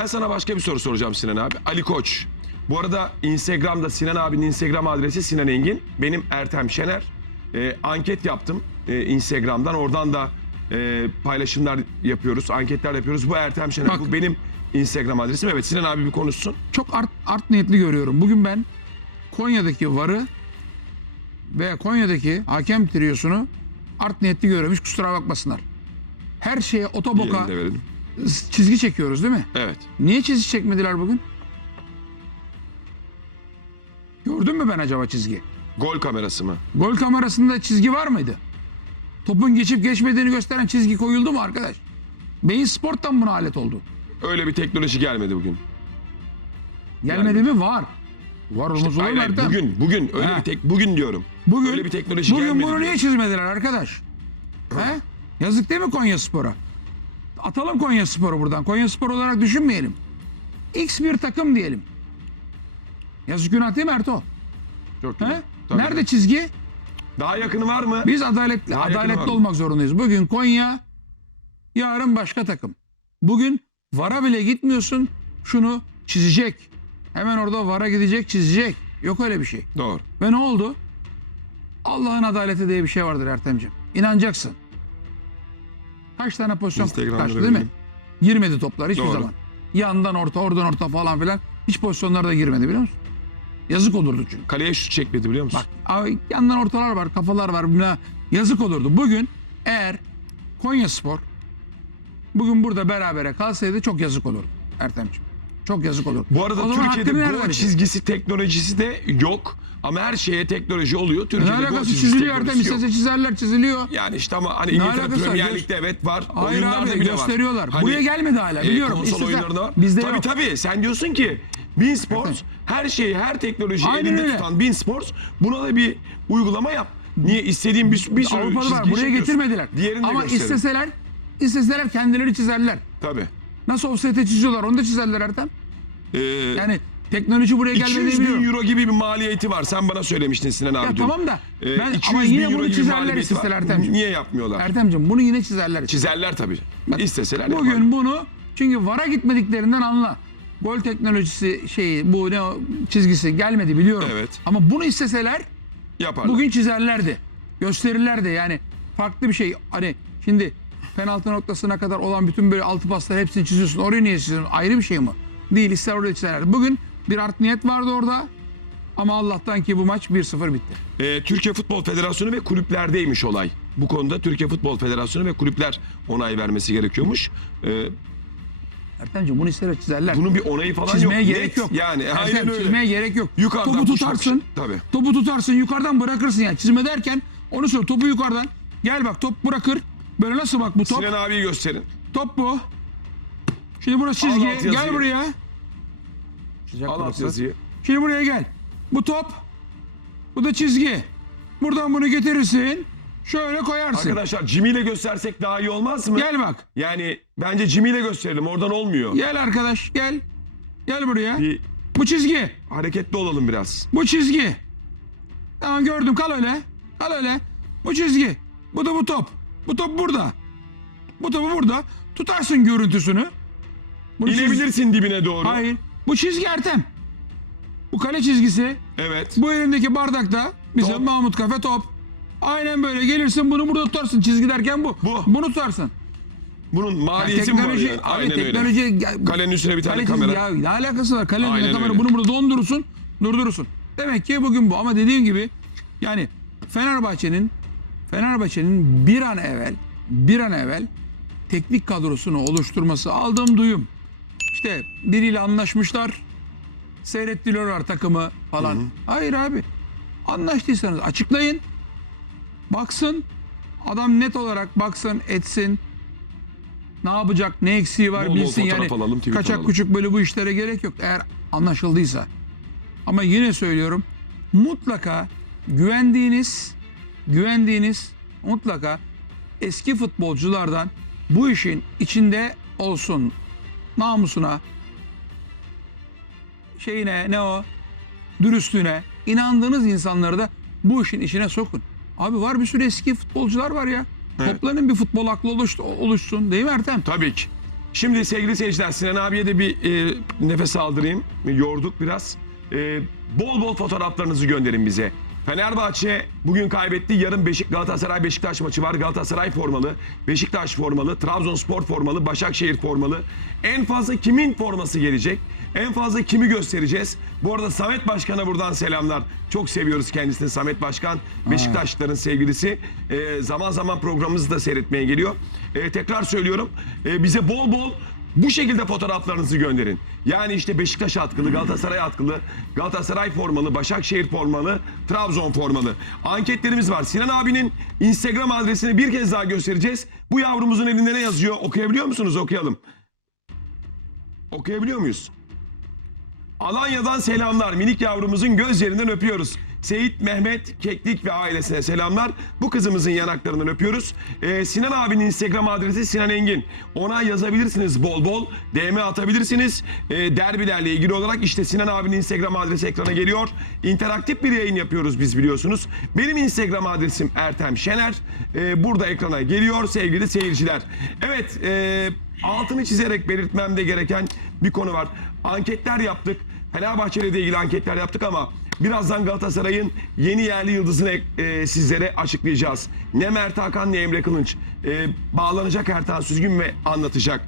Ben sana başka bir soru soracağım Sinan abi. Ali Koç. Bu arada Instagram'da Sinan abinin Instagram adresi Sinan Engin. Benim Ertem Şener. Ee, anket yaptım e, Instagram'dan. Oradan da e, paylaşımlar yapıyoruz, anketler yapıyoruz. Bu Ertem Şener, Bak. bu benim Instagram adresim. Evet Sinan abi bir konuşsun. Çok art, art niyetli görüyorum. Bugün ben Konya'daki varı veya Konya'daki hakem triyosunu art niyetli görüyorum. Hiç kusura bakmasınlar. Her şeye otoboka Diyelim de verelim. Çizgi çekiyoruz değil mi? Evet. Niye çizgi çekmediler bugün? Gördün mü ben acaba çizgi? Gol kamerası mı? Gol kamerasında çizgi var mıydı? Topun geçip geçmediğini gösteren çizgi koyuldu mu arkadaş? Beyin Sport'tan buna alet oldu. Öyle bir teknoloji gelmedi bugün. Gelmedi mi? Var. Var olmaz olur Hayır, hayır, Ertem? bugün, bugün öyle Ha. bir tek bugün diyorum. Bugün, öyle bir teknoloji bugün gelmedi. bunu niye diyorum. çizmediler arkadaş? He? Yazık değil mi Konya Spor'a? Atalım Konya Spor'u buradan. Konya Spor olarak düşünmeyelim. X bir takım diyelim. Yazık günah değil mi Erto? Çok He? güzel. Tabii. Nerede çizgi? Daha yakını var mı? Biz adaletli, Daha yakını var adaletli mı? olmak zorundayız. Bugün Konya, yarın başka takım. Bugün VAR'a bile gitmiyorsun. Şunu çizecek. Hemen orada VAR'a gidecek, çizecek. Yok öyle bir şey. Doğru. Ve ne oldu? Allah'ın adaleti diye bir şey vardır Ertemciğim. İnanacaksın. Kaç tane pozisyon da değil mi? Girmedi toplar hiçbir Doğru. zaman. Yandan orta, oradan orta falan filan. Hiç pozisyonlarda girmedi biliyor musun? Yazık olurdu çünkü. Kaleye şut çekmedi biliyor musun? Bak yandan ortalar var, kafalar var. Buna yazık olurdu. Bugün eğer Konya Spor bugün burada berabere kalsaydı çok yazık olurdu Ertemciğim. Çok yazık olurdu. Bu arada Türkiye'de verecek? çizgisi teknolojisi de yok. Ama her şeye teknoloji oluyor. Ne Türkiye'de gol alakası çiziliyor yok. İstese çizerler çiziliyor. Yani işte ama hani Ne İngiltere? Premier Lig'de evet var. Hayır Oyunlarda abi bile gösteriyorlar. var. Hani, Buraya gelmedi hala e, biliyorum. konsol İstese- oyunlarında var. Bizde tabii yok. tabii. Sen diyorsun ki Bein Sports her şeyi, her teknolojiyi Aynen elinde öyle. tutan Bein Sports buna da bir uygulama yap. Niye istediğin bir, bir sürü Avrupa'da var. Buraya getirmediler. Diğerini Ama isteseler isteseler kendileri çizerler. Tabii. Nasıl offset'e çiziyorlar onu da çizerler Ertem. Ee, Yani teknoloji buraya 200 gelmediğini bin biliyorum. euro gibi bir maliyeti var. Sen bana söylemiştin Sinan abi Ya dün. tamam da Ee, ben 200 ama bin yine euro bunu gibi çizerler maliyeti isteseler var. Ertemciğim. Niye yapmıyorlar? Ertemciğim bunu yine çizerler. Çizerler tabii. İsteseler Bugün yaparlar. bunu çünkü VAR'a gitmediklerinden anla. Gol teknolojisi şeyi bu ne o çizgisi gelmedi biliyorum. Evet. Ama bunu isteseler yaparlar. bugün çizerlerdi. Gösterirlerdi yani farklı bir şey. Hani şimdi penaltı noktasına kadar olan bütün böyle altı pasları hepsini çiziyorsun. Oraya niye çiziyorsun? Ayrı bir şey mi? Değil ister oraya çizerlerdi. Bugün bir art niyet vardı orada. Ama Allah'tan ki bu maç 1-0 bitti. Ee, Türkiye Futbol Federasyonu ve kulüplerdeymiş olay. Bu konuda Türkiye Futbol Federasyonu ve kulüpler onay vermesi gerekiyormuş. Ee, Ertemciğim bunu ister çizerler. bunun bir onayı falan Çizmeye yok. gerek Net yok. Yani Ertem, aynen öyle. Çizmeye gerek yok. Yukarıdan topu push tutarsın. Tabii. Topu tutarsın yukarıdan bırakırsın yani. Çizme derken onu söyle topu yukarıdan. Gel bak top bırakır. Böyle nasıl bak bu top? Sinan abiyi gösterin. Top bu. Şimdi burası çizgi. Gel buraya. Al alt yazıyı. Şimdi buraya gel. Bu top. Bu da çizgi. Buradan bunu getirirsin. Şöyle koyarsın. Arkadaşlar Jimmy ile göstersek daha iyi olmaz mı? Gel bak. Yani bence Jimmy ile gösterelim. Oradan olmuyor. Gel arkadaş gel. Gel buraya. Bir Bu çizgi. hareketli olalım biraz. Bu çizgi. Tamam gördüm kal öyle. Kal öyle. Bu çizgi. Bu da bu top. Bu top burada. Bu topu burada. Tutarsın görüntüsünü. Bunu çiz- İnebilirsin dibine doğru. Hayır. Bu çizgi Ertem. Bu kale çizgisi. Evet. Bu elindeki bardakta bizim Top. Mahmut Kafe top. Aynen böyle gelirsin bunu burada tutarsın. Çizgi derken bu. Bu. Bunu tutarsın. Bunun Yani maliyeti mi var teknoloji, yani? abi Aynen öyle. teknoloji, ya- Kalenin üstüne bir tane kamera. Ya ne alakası var? Kalenin Aynen kamera öyle. bunu burada dondurursun, durdurursun. Demek ki bugün bu ama dediğim gibi yani Fenerbahçe'nin Fenerbahçe'nin bir an evvel bir an evvel teknik kadrosunu oluşturması aldığım duyum. İşte biriyle anlaşmışlar. Seyrettiriyorlar takımı falan. Hayır abi. Anlaştıysanız açıklayın. Baksın. Adam net olarak baksın, etsin. Ne yapacak, ne eksiği var Bol bol bilsin fotoğraf yani. alalım, kaçak alalım. küçük böyle bu işlere gerek yok eğer anlaşıldıysa. Ama yine söylüyorum mutlaka güvendiğiniz güvendiğiniz mutlaka eski futbolculardan bu işin içinde olsun. Namusuna şeyine ne o dürüstlüğüne inandığınız insanları da bu işin içine sokun. Abi var bir sürü eski futbolcular var ya. Evet. Toplanın bir futbol aklı oluş- oluşsun değil mi Ertem? Tabii ki. Şimdi sevgili seyirciler Sinan abiye de bir e, nefes aldırayım. Yorduk biraz. E, bol bol fotoğraflarınızı gönderin bize. Fenerbahçe bugün kaybetti. Yarın Beşik Galatasaray Beşiktaş maçı var. Galatasaray formalı, Beşiktaş formalı, Trabzonspor formalı, Başakşehir formalı. En fazla kimin forması gelecek? En fazla kimi göstereceğiz? Bu arada Samet Başkan'a buradan selamlar. Çok seviyoruz kendisini Samet Başkan. Beşiktaşlıların sevgilisi. Ee, zaman zaman programımızı da seyretmeye geliyor. Ee, tekrar söylüyorum. ee, bize bol bol bu şekilde fotoğraflarınızı gönderin. Yani işte Beşiktaş atkılı, Galatasaray atkılı, Galatasaray formalı, Başakşehir formalı, Trabzon formalı. Anketlerimiz var. Sinan abinin Instagram adresini bir kez daha göstereceğiz. Bu yavrumuzun elinde ne yazıyor? Okuyabiliyor musunuz? Okuyalım. Okuyabiliyor muyuz? Alanya'dan selamlar. Minik yavrumuzun gözlerinden öpüyoruz. Seyit Mehmet Keklik ve ailesine selamlar. Bu kızımızın yanaklarından öpüyoruz. Ee, Sinan abinin Instagram adresi Sinan Engin. Ona yazabilirsiniz bol bol. DM atabilirsiniz. Ee, derbilerle ilgili olarak işte Sinan abinin Instagram adresi ekrana geliyor. İnteraktif bir yayın yapıyoruz biz biliyorsunuz. Benim Instagram adresim Ertem Şener. Ee, burada ekrana geliyor sevgili seyirciler. Evet e, altını çizerek belirtmem de gereken bir konu var. Anketler yaptık. Fenerbahçe ile ilgili anketler yaptık ama birazdan Galatasaray'ın yeni yerli yıldızını e, sizlere açıklayacağız. Ne Mert Hakan ne Emre Kılınç. E, bağlanacak Ertan Süzgün ve anlatacak.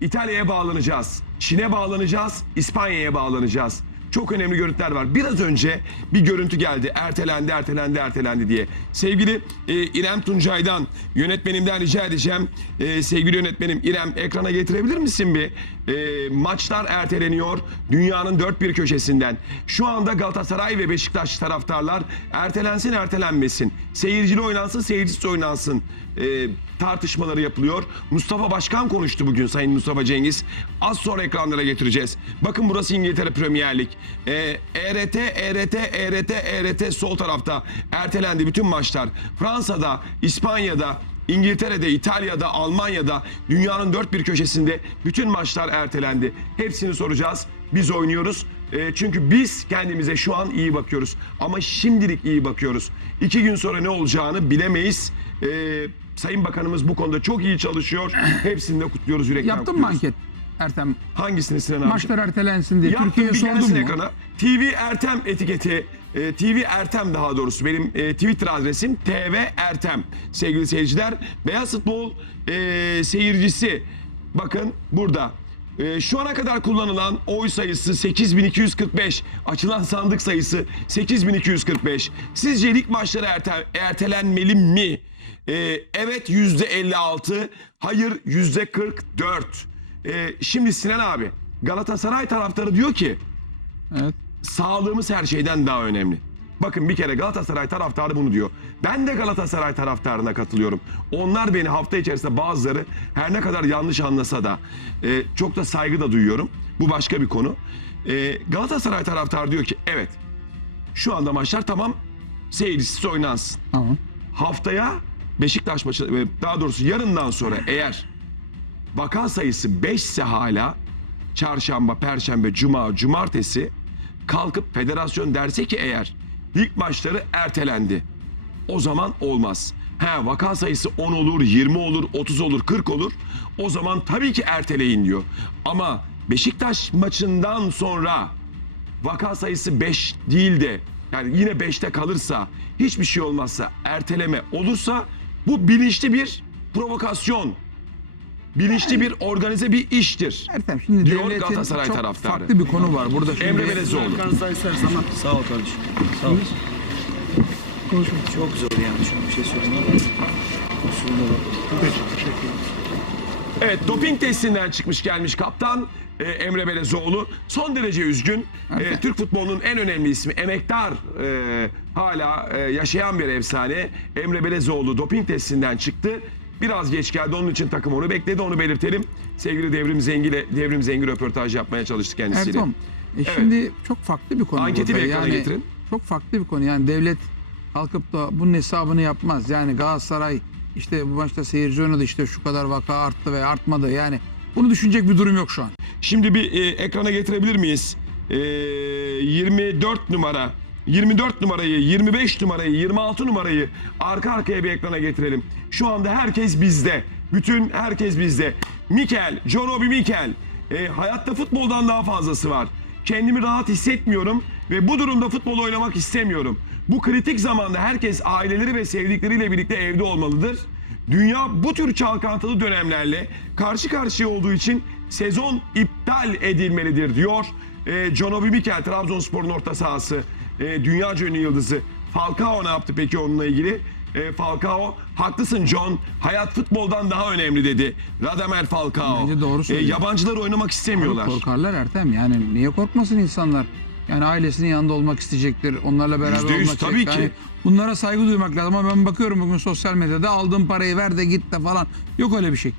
İtalya'ya bağlanacağız. Çin'e bağlanacağız. İspanya'ya bağlanacağız. Çok önemli görüntüler var. Biraz önce bir görüntü geldi. Ertelendi, ertelendi, ertelendi diye. Sevgili e, İrem Tuncay'dan, yönetmenimden rica edeceğim. E, sevgili yönetmenim İrem ekrana getirebilir misin bir? E, maçlar erteleniyor dünyanın dört bir köşesinden. Şu anda Galatasaray ve Beşiktaş taraftarlar ertelensin ertelenmesin. Seyircili oynansın seyircisiz oynansın. E, tartışmaları yapılıyor. Mustafa Başkan konuştu bugün Sayın Mustafa Cengiz. Az sonra ekranlara getireceğiz. Bakın burası İngiltere Premier Lig. Ee, ERT, ERT, ERT, ERT sol tarafta ertelendi bütün maçlar. Fransa'da, İspanya'da, İngiltere'de, İtalya'da, Almanya'da, dünyanın dört bir köşesinde bütün maçlar ertelendi. Hepsini soracağız. Biz oynuyoruz. Ee, çünkü biz kendimize şu an iyi bakıyoruz. Ama şimdilik iyi bakıyoruz. İki gün sonra ne olacağını bilemeyiz. Ee, Sayın Bakanımız bu konuda çok iyi çalışıyor. Hepsini de kutluyoruz yürekten Yaptın mı kutluyoruz. anket Ertem? Hangisini Sinan abi? Maçlar ertelensin diye Yaptım Türkiye'ye tanesini mu? ekrana. TV Ertem etiketi. e, TV Ertem daha doğrusu benim e, Twitter adresim TV Ertem. Sevgili seyirciler Beyaz Futbol e, seyircisi bakın burada. E, şu ana kadar kullanılan oy sayısı 8245. Açılan sandık sayısı 8245. Sizce lig maçları erte- ertelenmeli mi? E, evet %56. Hayır %44. E, şimdi Sinan abi Galatasaray taraftarı diyor ki Evet. sağlığımız her şeyden daha önemli. Bakın bir kere Galatasaray taraftarı bunu diyor. Ben de Galatasaray taraftarına katılıyorum. Onlar beni hafta içerisinde bazıları her ne kadar yanlış anlasa da e, çok da saygı da duyuyorum. Bu başka bir konu. E, Galatasaray taraftarı diyor ki evet şu anda maçlar tamam seyircisiz oynansın. Tamam. Haftaya Beşiktaş maçı e, daha doğrusu yarından sonra eğer vaka sayısı 5 ise hala çarşamba, perşembe, cuma, cumartesi kalkıp federasyon derse ki eğer lig maçları ertelendi. O zaman olmaz. He vaka sayısı 10 olur, 20 olur, 30 olur, 40 olur. O zaman tabii ki erteleyin diyor. Ama Beşiktaş maçından sonra vaka sayısı 5 değil de yani yine 5'te kalırsa hiçbir şey olmazsa erteleme olursa bu bilinçli bir provokasyon. Bilinçli bir organize bir iştir. Ertem şimdi Diyor devletin Galatasaray çok taraftarı. farklı bir konu var. Burada şimdi Emre Belezoğlu. Erkan Sayıs her zaman. Sağ ol kardeşim. Sağ ol. Çok zor yani şu an bir şey söylemem bak. Evet doping testinden çıkmış gelmiş kaptan e, Emre Belezoğlu. Son derece üzgün. E, Türk futbolunun en önemli ismi emektar e, hala e, yaşayan bir efsane. Emre Belezoğlu doping testinden çıktı. Biraz geç geldi onun için takım onu bekledi onu belirtelim. Sevgili Devrim Zengi ile Devrim Zengi röportaj yapmaya çalıştı kendisiyle. Ertem, e şimdi çok farklı bir konu Anketi burada. bir ekrana yani, getirin. Çok farklı bir konu. Yani devlet kalkıp da bunun hesabını yapmaz. Yani Galatasaray işte bu maçta seyirci oynadı işte şu kadar vaka arttı veya artmadı. Yani bunu düşünecek bir durum yok şu an. Şimdi bir e, ekrana getirebilir miyiz? E, 24 numara, 24 numarayı, 25 numarayı, 26 numarayı arka arkaya bir ekrana getirelim. Şu anda herkes bizde. Bütün herkes bizde. Mikel, John Obi Mikel. E, hayatta futboldan daha fazlası var. Kendimi rahat hissetmiyorum ve bu durumda futbol oynamak istemiyorum. Bu kritik zamanda herkes aileleri ve sevdikleriyle birlikte evde olmalıdır. Dünya bu tür çalkantılı dönemlerle karşı karşıya olduğu için sezon iptal edilmelidir diyor. E, John Obi Mikel, Trabzonspor'un orta sahası, e, dünya ünlü yıldızı. Falcao ne yaptı peki onunla ilgili? E, Falcao, haklısın John, hayat futboldan daha önemli dedi. Radamel Falcao. Bence doğru E, yabancılar oynamak istemiyorlar. Korkarlar Ertem. Yani niye korkmasın insanlar? Yani ailesinin yanında olmak isteyecektir. Onlarla beraber Yüzde yüz, olmak tabii isteyecek. ki. Yani bunlara saygı duymak lazım ama ben bakıyorum bugün sosyal medyada aldığım parayı ver de git de falan. Yok öyle bir şey.